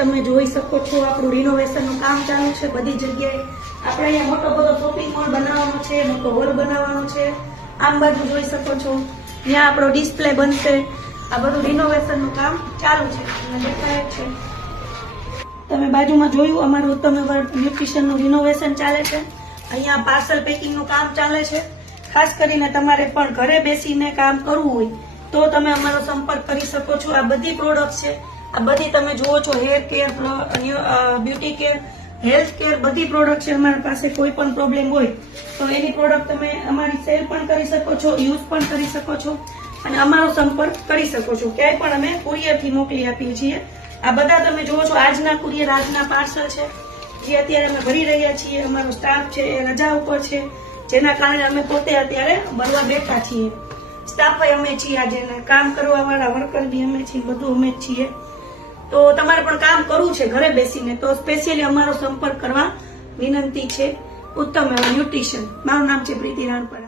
તમે જોઈ શકો છો આપણું રિનોવેશનનું કામ ચાલુ છે બધી જગ્યાએ. આપણે અહીંયા મોટો બધો શોપિંગ મોલ બનાવવાનો છે, મોટો હોલ બનાવવાનો છે. આમ બાજુ જોઈ શકો છો ત્યાં આપણો ડિસ્પ્લે બનશે. આ બધું રિનોવેશનનું કામ ચાલુ છે, તમને દેખાય છે. તમે બાજુમાં જોયું અમારું ઉત્તમ ન્યુટ્રિશનનું રિનોવેશન ચાલે છે. અહીંયા પાર્સલ પેકિંગનું કામ ચાલે છે. ખાસ કરીને તમારે પણ ઘરે બેસીને કામ કરવું હોય તો તમે અમારો સંપર્ક કરી શકો છો. આ બધી પ્રોડક્ટ છે, આ બધી તમે જુઓ છો, hair care, beauty care, health care, બધી પ્રોડક્ટ છે અમારી પાસે. કોઈ પણ પ્રોબ્લેમ હોય તો એની પ્રોડક્ટ તમે અમારી સેલ પણ કરી શકો છો, યુઝ પણ કરી શકો છો અને અમારો સંપર્ક કરી શકો છો. ક્યાંય પણ અમે કુરિયરથી મોકલી આપીએ છીએ. આ બધા તમે જુઓ છો આજના કુરિયર, આજના પાર્સલ છે જે અત્યારે અમે ભરી રહ્યા છીએ. અમારો સ્ટાફ છે એ રજા ઉપર છે, જેના કારણે અમે પોતે અત્યારે ભરવા બેઠા છીએ. સ્ટાફ અમે છીએ, આજે કામ કરવા વાળા વર્કર બી અમે છીએ, બધું અમે જ છીએ. તો તમારે પણ કામ કરવું છે ઘરે બેસીને તો સ્પેશિયલી અમારો સંપર્ક કરવા વિનંતી છે. ઉત્તમ ન્યુટ્રિશન. મારું નામ છે પ્રીતિ રાણપર.